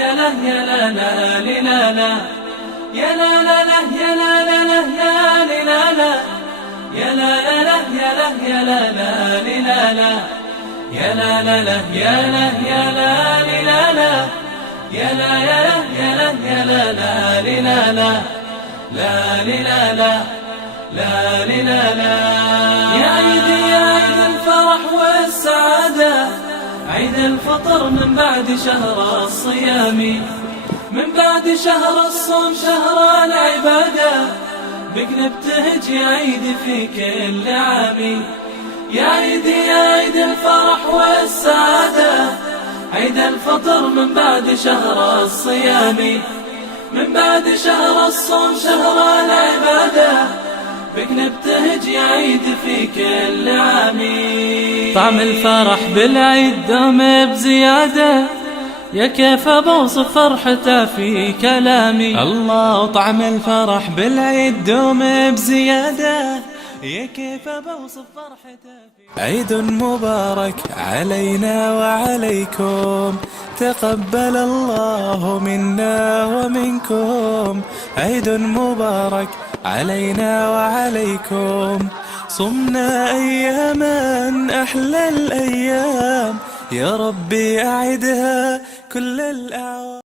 يا لا يا لا لا لا لا يا لا لا لا يا لا لا لا لا لا يا لا لا لا يا لا يا لا لا لا يا لا لا لا يا لا يا لا لا يا لا يا لا يا لا يا لا لا لا لا لا لا يا عيد يا عيد الفرح والسعادة، عيد الفطر من بعد شهر الصيام، من بعد شهر الصوم شهر العبادة، بك نبتهج يا عيد في كل عام. يا عيد يا عيد الفرح والسعادة، عيد الفطر من بعد شهر الصيام، من بعد شهر الصوم شهر العبادة، بك نبتهج يا عيد في كل عام. طعم الفرح بالعيد دوم بزيادة، يا كيف بوصف فرحته في كلامي. الله طعم الفرح بالعيد دوم بزيادة، يا كيف بوصف فرحته في عيد مبارك علينا وعليكم، تقبل الله منا ومنكم. عيد مبارك علينا وعليكم، صمنا أياما أحلى الأيام، يا ربي أعدها كل الأعوام.